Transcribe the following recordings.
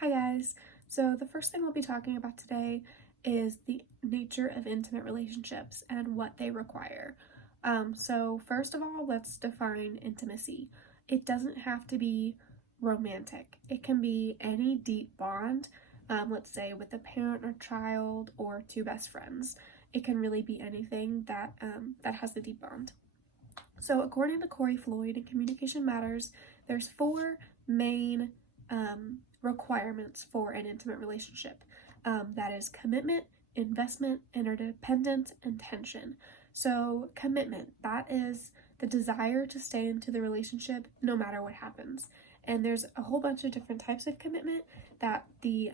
Hi guys! So the first thing we'll be talking about today is the nature of intimate relationships and what they require. So first of all, let's define intimacy. It doesn't have to be romantic. It can be any deep bond, let's say with a parent or child or two best friends. It can really be anything that has a deep bond. So according to Corey Floyd in Communication Matters, there's four main requirements for an intimate relationship. That is commitment, investment, interdependence, and tension. So commitment, that is the desire to stay into the relationship no matter what happens. And there's a whole bunch of different types of commitment that the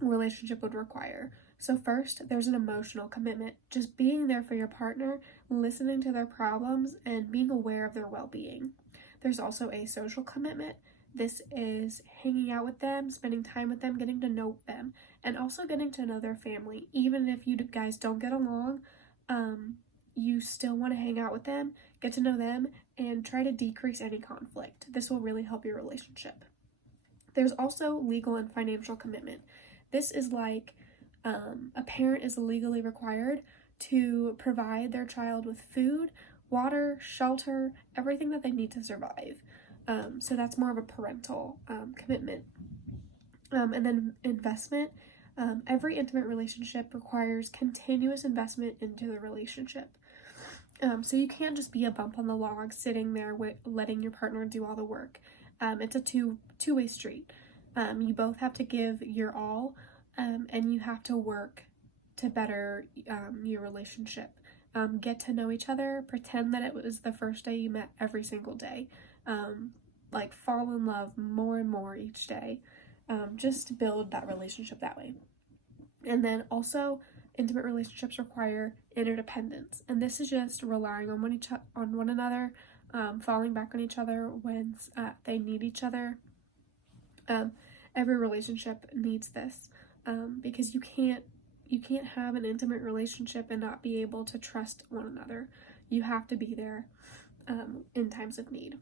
relationship would require. So first, there's an emotional commitment, just being there for your partner, listening to their problems, and being aware of their well-being. There's also a social commitment. This is hanging out with them, spending time with them, getting to know them, and also getting to know their family. Even if you guys don't get along, you still want to hang out with them, get to know them, and try to decrease any conflict. This will really help your relationship. There's also legal and financial commitment. This is like a parent is legally required to provide their child with food, water, shelter, everything that they need to survive. So that's more of a parental commitment. And then investment. Every intimate relationship requires continuous investment into the relationship. So you can't just be a bump on the log sitting there letting your partner do all the work. It's a two-way street. You both have to give your all, and you have to work to better your relationship. Get to know each other, pretend that it was the first day you met every single day. Like fall in love more and more each day, just to build that relationship that way. And then also, intimate relationships require interdependence, and this is just relying on one another, falling back on each other when they need each other. Every relationship needs this, because you can't have an intimate relationship and not be able to trust one another. You have to be there in times of need.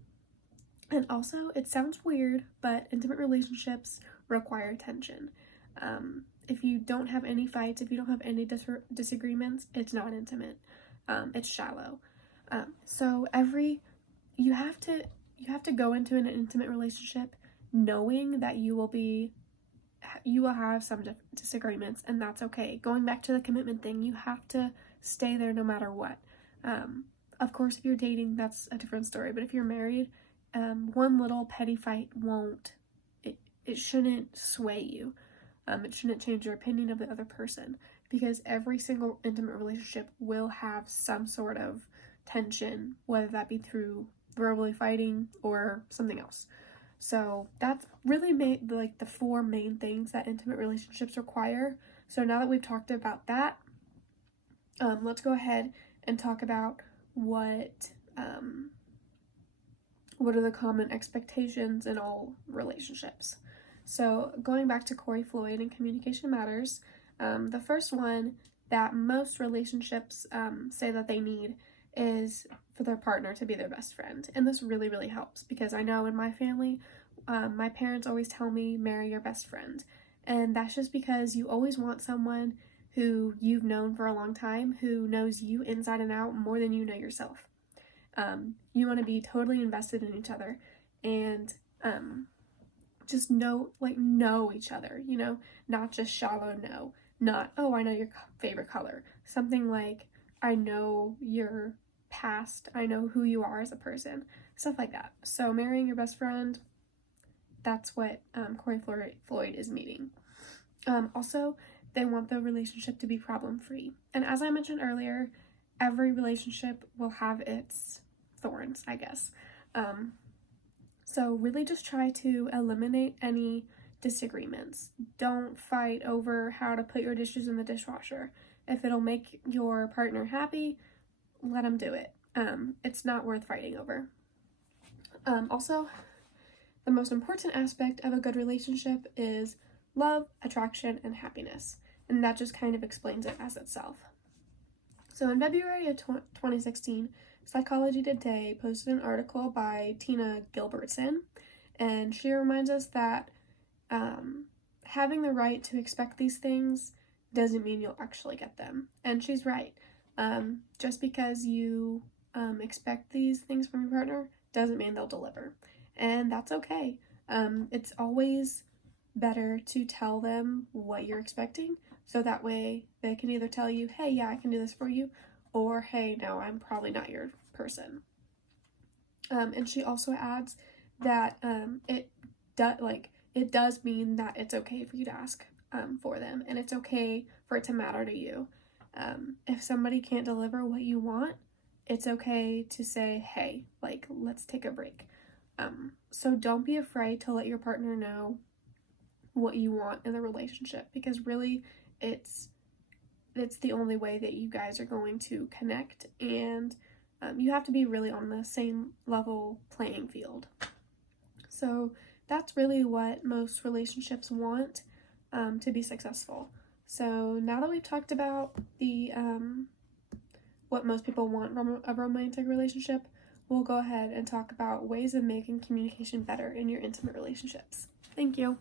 And also, it sounds weird, but intimate relationships require tension. If you don't have any fights, if you don't have any disagreements, it's not intimate. It's shallow. So you have to go into an intimate relationship knowing that you will have some disagreements, and that's okay. Going back to the commitment thing, you have to stay there no matter what. Of course, if you're dating, that's a different story, but if you're married, one little petty fight it shouldn't sway you. It shouldn't change your opinion of the other person, because every single intimate relationship will have some sort of tension, whether that be through verbally fighting or something else. So that's really the four main things that intimate relationships require. So now that we've talked about that, let's go ahead and talk about what are the common expectations in all relationships. So going back to Corey Floyd and Communication Matters, the first one that most relationships say that they need is for their partner to be their best friend. And this really, really helps, because I know in my family, my parents always tell me, marry your best friend. And that's just because you always want someone who you've known for a long time, who knows you inside and out more than you know yourself. You want to be totally invested in each other, and just know each other, not just shallow know. Not, oh, I know your favorite color. Something like, I know your past, I know who you are as a person, stuff like that. So marrying your best friend, that's what Corey Floyd is meaning. Also, they want the relationship to be problem-free. And as I mentioned earlier, every relationship will have its thorns, I guess. So really just try to eliminate any disagreements. Don't fight over how to put your dishes in the dishwasher. If it'll make your partner happy, let them do it. It's not worth fighting over. Also, the most important aspect of a good relationship is love, attraction, and happiness. And that just kind of explains it as itself. So in February of 2016, Psychology Today posted an article by Tina Gilbertson, and she reminds us that having the right to expect these things doesn't mean you'll actually get them. And she's right. Just because you expect these things from your partner doesn't mean they'll deliver. And that's okay. It's always better to tell them what you're expecting, so that way they can either tell you, hey, yeah, I can do this for you, or hey, no, I'm probably not your person. And she also adds that it does mean that it's okay for you to ask for them, and it's okay for it to matter to you. If somebody can't deliver what you want, it's okay to say, hey, like, let's take a break. So don't be afraid to let your partner know what you want in the relationship, because really it's the only way that you guys are going to connect, and you have to be really on the same level playing field. So that's really what most relationships want to be successful. So now that we've talked about the what most people want from a romantic relationship, we'll go ahead and talk about ways of making communication better in your intimate relationships. Thank you.